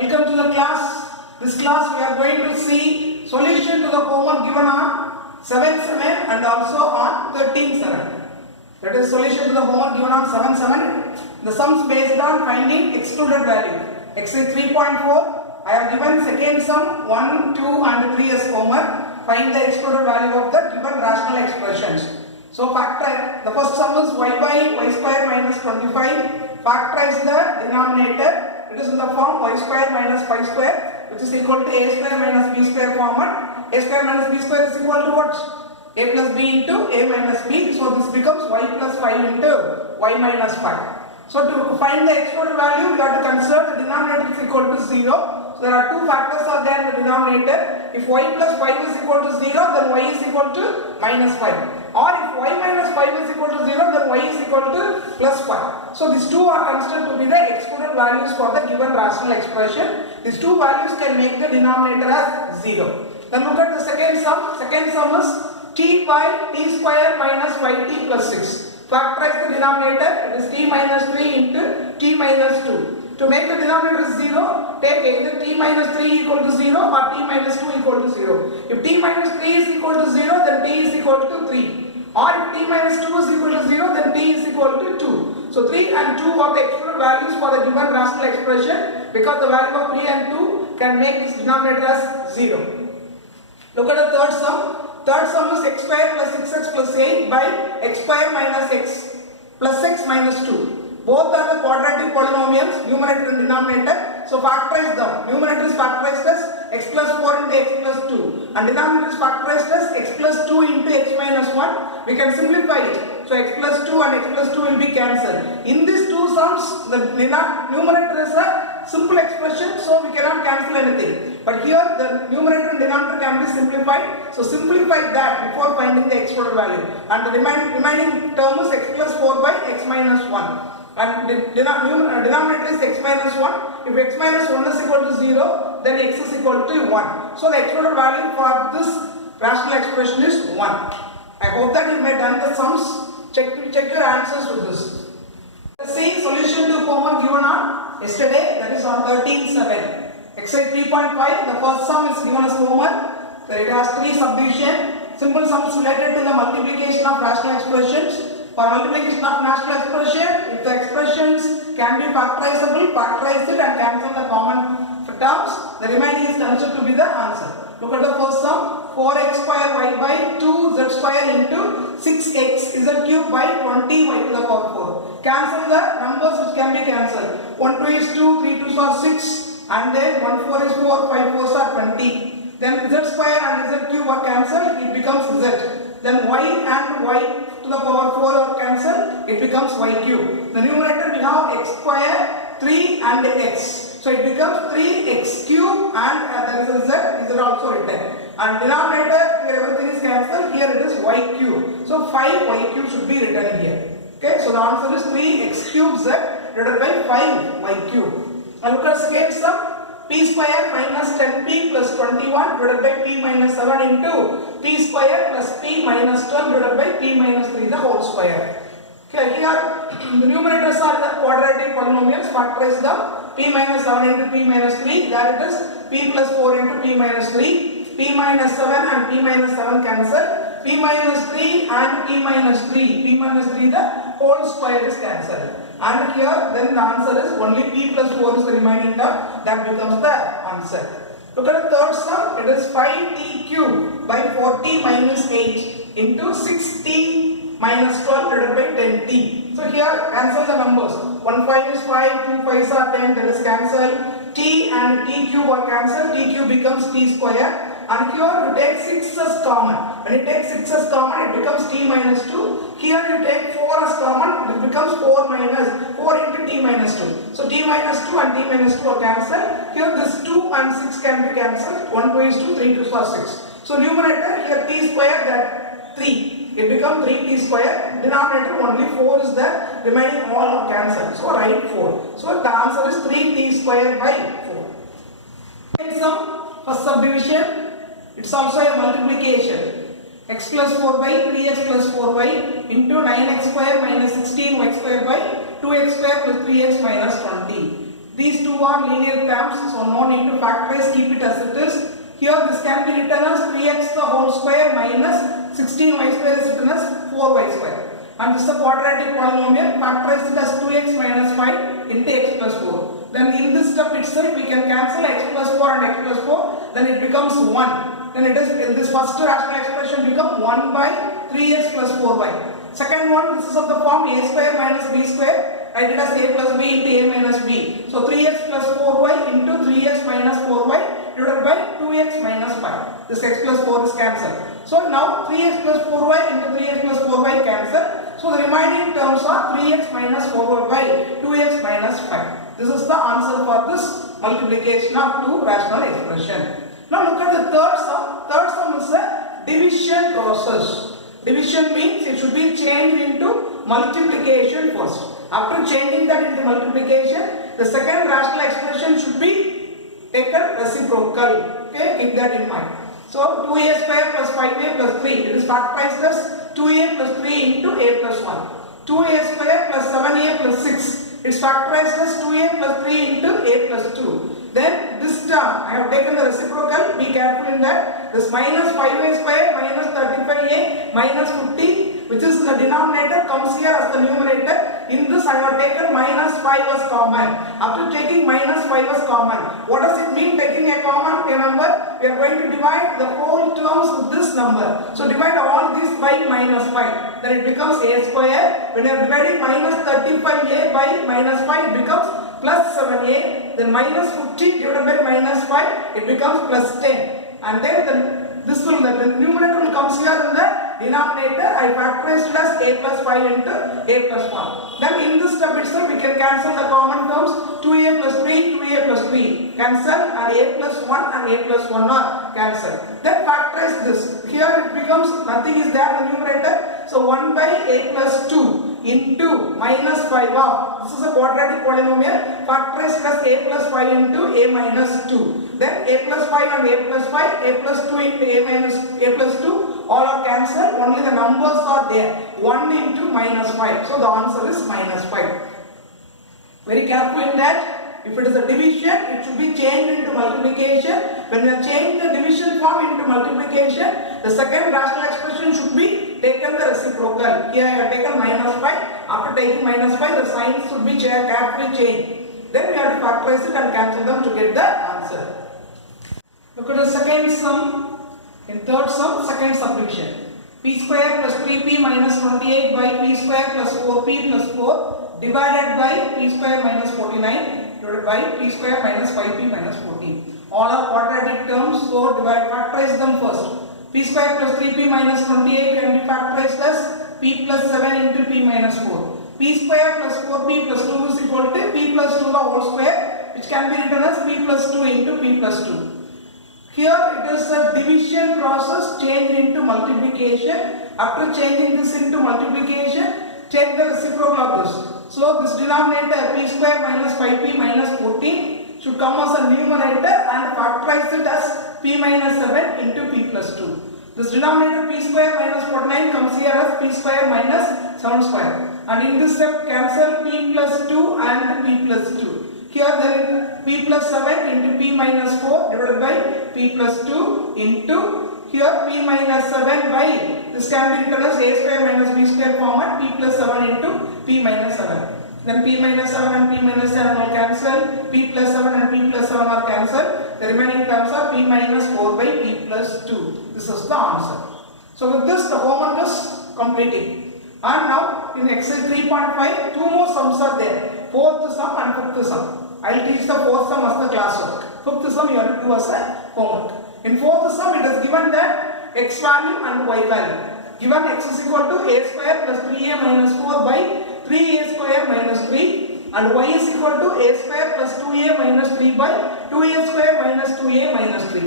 Welcome to the class. This class we are going to see solution to the homework given on 7-7 and also on 13-7. That is solution to the homework given on 7-7. The sums based on finding excluded value. Exercise 3.4. I have given second sum 1, 2 and 3 as homework. Find the excluded value of the given rational expressions. So factor, the first sum is y by y square minus 25. Factorize the denominator. It is in the form y square minus 5 square, which is equal to a square minus b square format. A square minus b square is equal to what? A plus b into a minus b. So this becomes y plus 5 into y minus 5. So to find the excluded value, we have to consider the denominator is equal to 0. So there are two factors are there in the denominator. If y plus 5 is equal to 0, then y is equal to minus 5. Or if y minus 5 is equal to 0, then y is equal to plus 5. So these two are considered to be the excluded values for the given rational expression. These two values can make the denominator as 0. Then look at the second sum. Second sum is t by t square minus 5t plus 6. Factorize the denominator. It is t minus 3 into t minus 2. To make the denominator 0, take either t minus 3 equal to 0 or t minus 2 equal to 0. If t minus 3 is equal to 0, then t is equal to 3. Or if t minus 2 is equal to 0, then t is equal to 2. So 3 and 2 are the excluded values for the given rational expression, because the value of 3 and 2 can make this denominator as 0. Look at the third sum. Third sum is x square plus 6x plus 8 by x square minus x plus x minus 2. Both are the quadratic polynomials, numerator and denominator. So factorize them. Numerator is factorized as x plus 4 into x plus 2. And denominator is factorized as x plus 2 into x minus 1. We can simplify it. So x plus 2 and x plus 2 will be cancelled. In these two sums, the numerator is a simple expression, so we cannot cancel anything. But here the numerator and denominator can be simplified. So simplify that before finding the excluded value. And the remaining term is x plus 4 by x minus 1. And the denominator is x minus 1. If x minus 1 is equal to 0, then x is equal to 1. So the excluded value for this rational expression is 1. I hope that you may done the sums. Check your answers to this. Let's see solution to homework given on yesterday, that is on 13-7. Exercise 3.5, the first sum is given as homework. So it has 3 subdivision. Simple sums related to the multiplication of rational expressions. For multiplication of rational expression, if the expressions can be factorizable, factorize it and cancel the common terms, the remaining is considered to be the answer. Look at the first sum, 4x square y by 2z square into 6x z cube by 20y to the power 4. Cancel the numbers which can be cancelled. 1 2 is 2, 3 2s are 6, and then 1 4 is 4, 5 4s are 20. Then z square and z cube are cancelled, it becomes z. Then y and y to the power 4 are cancelled, it becomes y cube. The numerator we have x square, 3 and x. So it becomes 3x cube and there is a z also written. And denominator, here everything is cancelled, here it is y cube. So 5y cube should be written here. Okay, so the answer is 3x cube z divided by 5y cube. And look at the second sum. P square minus 10p plus 21 divided by p minus 7 into p square plus p minus 12 divided by p minus 3 the whole square. Okay, here the numerators are the quadratic polynomials. Factorize the p minus 7 into p minus 3. There it is p plus 4 into p minus 3. P minus 7 and p minus 7 cancel. P minus 3 and p minus 3. P minus 3 the whole square is cancelled. And here then the answer is only p plus 4 is the remaining term, that becomes the answer. Look at the third sum, it is 5t cube by 40 minus 8 into 6t minus 12 divided by 10t. So here cancel the numbers. 1 5 is 5, 2 5s are 10, that is cancelled. T and t cube are cancelled, t cube becomes t square. And here you take 6 as common. When you take 6 as common, it becomes t minus 2. Here you take 4 as common, it becomes 4 into t minus 2. So t minus 2 and t minus 2 are cancelled. Here this 2 and 6 can be cancelled. 1 2 is 2, 3 2s are 6. So numerator here t square, that 3. It becomes 3t square. Denominator only 4 is there. Remaining all are cancelled. So write 4. So the answer is 3t square by 4. Next sum, first subdivision. It's also a multiplication. X plus 4 by 3x plus 4y into 9x square minus 16y square by 2x square plus 3x minus 20. These two are linear terms, so no need to factorize, keep it as it is. Here this can be written as 3x the whole square minus 16y square is written as 4y square. And this is a quadratic polynomial, factorize it as 2x minus 5 into x plus 4. Then in this step itself we can cancel x plus 4 and x plus 4, then it becomes 1. Then it is, this first rational expression become 1 by 3x plus 4y. Second one, this is of the form a square minus b square, write it as a plus b into a minus b. So 3x plus 4y into 3x minus 4y divided by 2x minus 5. This x plus 4 is cancelled. So now 3x plus 4y into 3x plus 4y cancel. So the remaining terms are 3x minus 4y by 2x minus 5. This is the answer for this multiplication of two rational expression. Now look at the third sum. Third sum is a division process. Division means it should be changed into multiplication first. After changing that into multiplication, the second rational expression should be taken reciprocal. Okay, keep that in mind. So 2a square plus 5a plus 3, it is factorized as 2a plus 3 into a plus 1. 2a square plus 7a plus 6, it is factorized as 2a plus 3 into a plus 2. Then this term, I have taken the reciprocal, be careful in that. This minus 5a square minus 35a minus 50, which is in the denominator, comes here as the numerator. In this I have taken minus 5 as common. After taking minus 5 as common, what does it mean taking a common number? We are going to divide the whole terms with this number. So divide all these by minus 5. Then it becomes a square. When you are dividing minus 35a by minus 5, it becomes plus 7a, then minus 50 divided by minus 5, it becomes plus 10. And then the numerator will comes here in the denominator. I factorized it as a plus 5 into a plus 1. Then in this step itself we can cancel the common terms. 2a plus 3, 2a plus 3 cancel, and a plus 1 and a plus 1 are cancelled. Then factorize this. Here it becomes nothing is there in the numerator. So 1 by a plus 2 into minus 5 of, this is a quadratic polynomial, factorized as a plus 5 into a minus 2. Then a plus 5 and a plus 5, a plus 2 into a minus a plus 2, all are cancelled, only the numbers are there, 1 into minus 5. So the answer is minus 5. Very careful in that. If it is a division, it should be changed into multiplication. When we change the division form into multiplication, the second rational expression should be taken the reciprocal. Here I have taken minus 5. After taking minus 5, the signs should be carefully changed. Then we have to factorize it and cancel them to get the answer. Look at the second sum. In third sum, second subdivision. P square plus 3p minus 28 by p square plus 4p plus 4 divided by p square minus 49 divided by p square minus 5p minus 14. All are quadratic terms, so factorize them first. P square plus 3p minus 28 can be factorized as p plus 7 into p minus 4. P square plus 4p plus 2 is equal to p plus 2 the whole square, which can be written as p plus 2 into p plus 2. Here it is a division process changed into multiplication. After changing this into multiplication, check the reciprocal of this. So this denominator p square minus 5p minus 14 should come as a numerator and factorize it as p minus 7 into p plus 2. This denominator p square minus 49 comes here as p square minus 7 square. And in this step cancel p plus 2 and p plus 2. Here then p plus 7 into p minus 4 divided by p plus 2 into here p minus 7 by, this can be written as a square minus b square format, p plus 7 into p minus 7. Then p minus 7 and p minus 7 will cancel, p plus 7 and p plus 7 are cancelled. The remaining terms are p minus 4 by p plus 2. This is the answer. So with this the homework is completed. And now in exercise 3.5, two more sums are there. Fourth sum and fifth sum. I will teach the fourth sum as the classwork. Fifth sum you have to do as a homework. In fourth sum it is given that x value and y value. Given x is equal to a square plus 3a minus 4 by 3a square minus 3 and y is equal to a square plus 2a minus 3 by 2a square minus 2a minus 3.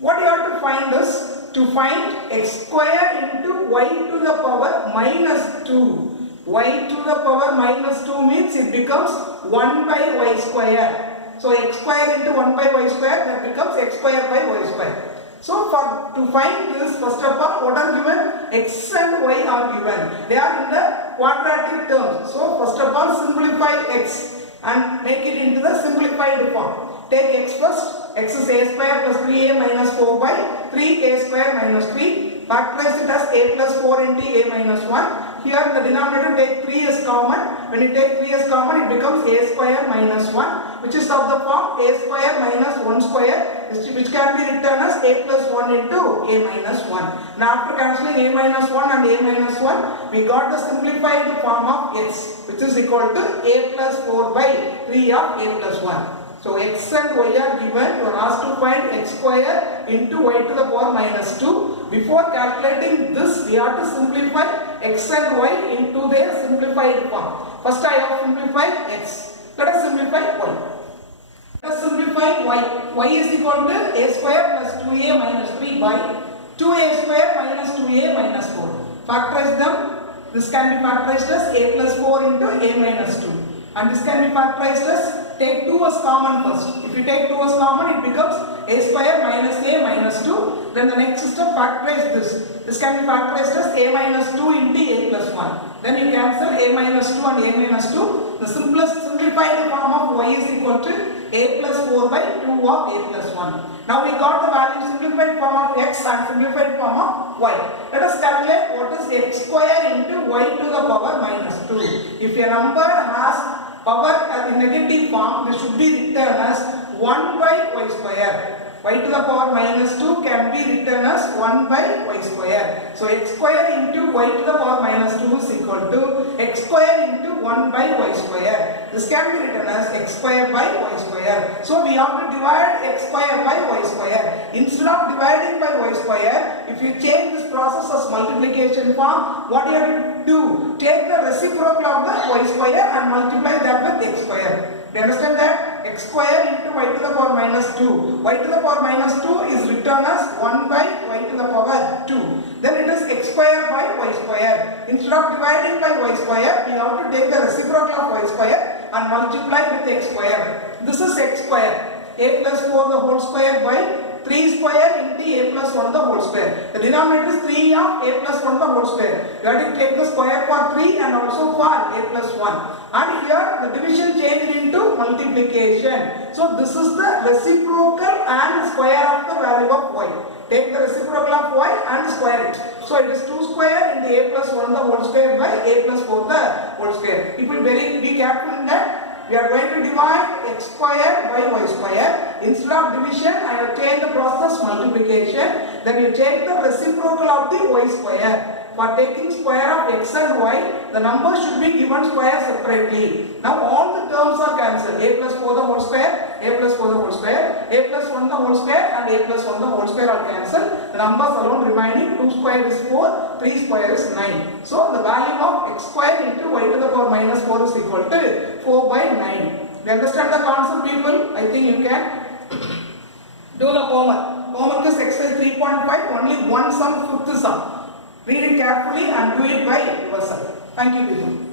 What you have to find is to find x square into y to the power minus 2. Y to the power minus 2 means it becomes 1 by y square. So x square into 1 by y square, that becomes x square by y square. So to find this, first of all, what are given? X and y are given. They are in the quadratic terms. So first of all, simplify x. and make it into the simplified form. Take x first. X is a square plus 3a minus 4 by 3a square minus 3. Factorize it as a plus 4 into a minus 1. Here in the denominator take 3 as common. When you take 3 as common, it becomes a square minus 1, which is of the form a square minus 1 square, which can be written as a plus 1 into a minus 1. Now after cancelling a minus 1 and a minus 1, we got the simplified form of x, which is equal to a plus 4 by 3 of a plus 1. So x and y are given. You are asked to find x square into y to the power minus 2. Before calculating this, we have to simplify x and y into their simplified form. First I have simplified x. Let us simplify y. Let us simplify y. Y is equal to a square plus 2a minus 3 by 2a square minus 2a minus 4. Factorize them. This can be factorized as a plus 4 into a minus 2. And this can be factorized as, take 2 as common first. If you take 2 as common, it becomes a square minus a minus 2. Then the next step, factorize this. This can be factorized as a minus 2 into a plus 1. Then you cancel a minus 2 and a minus 2. The simplest simplified form of y is equal to a plus 4 by 2 of a plus 1. Now we got the value simplified form of x and simplified form of y. Let us calculate what is x square into y to the power minus 2. If a number has power in negative form, this should be written as 1 by y square. Y to the power minus 2 can be written as 1 by y square. So x square into y to the power minus 2 is equal to x square into 1 by y square. This can be written as x square by y square. So we have to divide x square by y square. Instead of dividing by y square, if you change this process as multiplication form, what you have to do? Take the reciprocal of the y square and multiply that with x square. Do you understand that? X square into y to the power minus 2. Y to the power minus 2 is written as 1 by y to the power 2. Then it is x square by y square. Instead of dividing by y square, we have to take the reciprocal of y square and multiply with x square. This is x square. A plus 4 the whole square by 3 square into a plus 1 the whole square. The denominator is 3 of a plus 1 the whole square. You have to take the square for 3 and also for a plus 1. And here the division changed into multiplication. So this is the reciprocal and square of the value of y. Take the reciprocal of y and square it. So it is 2 square into a plus 1 the whole square by a plus 4 the whole square. If you be careful in that, we are going to divide x square by y square. Instead of division, I have changed the process multiplication. Then you take the reciprocal of the y square. For taking square of x and y, the number should be given square separately. Now all the terms are cancelled. A plus 4 the whole square, a plus 4 the whole square, a plus 1 the whole square and a plus 1 the whole square are cancelled. The numbers alone remaining, 2 square is 4, 3 square is 9. So the value of x square into y to the power minus 4 is equal to 4 by 9. You understand the concept, people? I think you can do the homework. Homework is exercise 3.5, only one sum, fifth sum. Read it carefully and do it by yourself. Thank you, people.